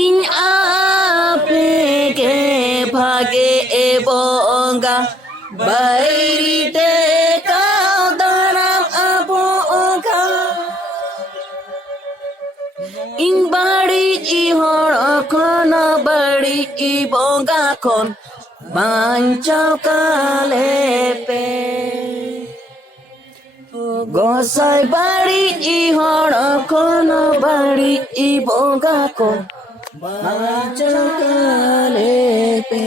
ᱤᱧ ᱟᱯᱮ ᱜᱮ ᱵᱷᱟᱜᱮ ᱵᱚᱸᱜᱟ ᱵᱟᱭᱨᱤ ᱴᱮᱠᱟᱣ ᱫᱟᱨᱟᱢ ᱟᱵᱚᱜᱟ ᱤᱧ ᱵᱟᱹᱲᱤᱡ ᱦᱚᱲ ᱠᱷᱚᱱ ᱵᱟᱹᱲᱤᱡ ᱵᱚᱸᱜᱟ ᱠᱷᱚᱱ ᱵᱟᱧᱪᱟᱣ ᱠᱟᱞᱮ ᱯᱮ गोसाई बड़ी हड़ कौन बड़ी बोगा को चले पे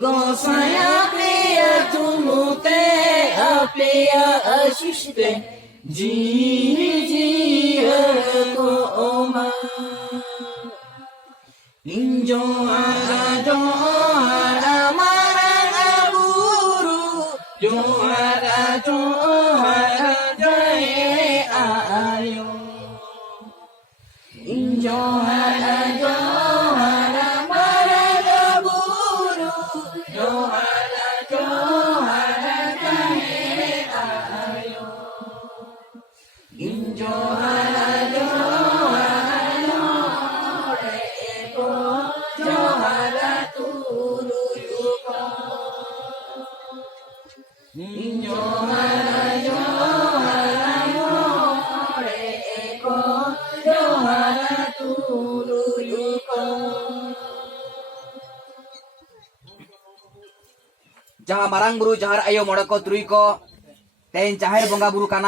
गोसाया प्रिय तुमुते अप्रिय आशिषते जी को ओमा इंजो आजो आरा मारा गुरु जो आरा जय आयो इंजो आजो Jahar marang buru jahar ayo modako trui ko ten jahar bonga buru kana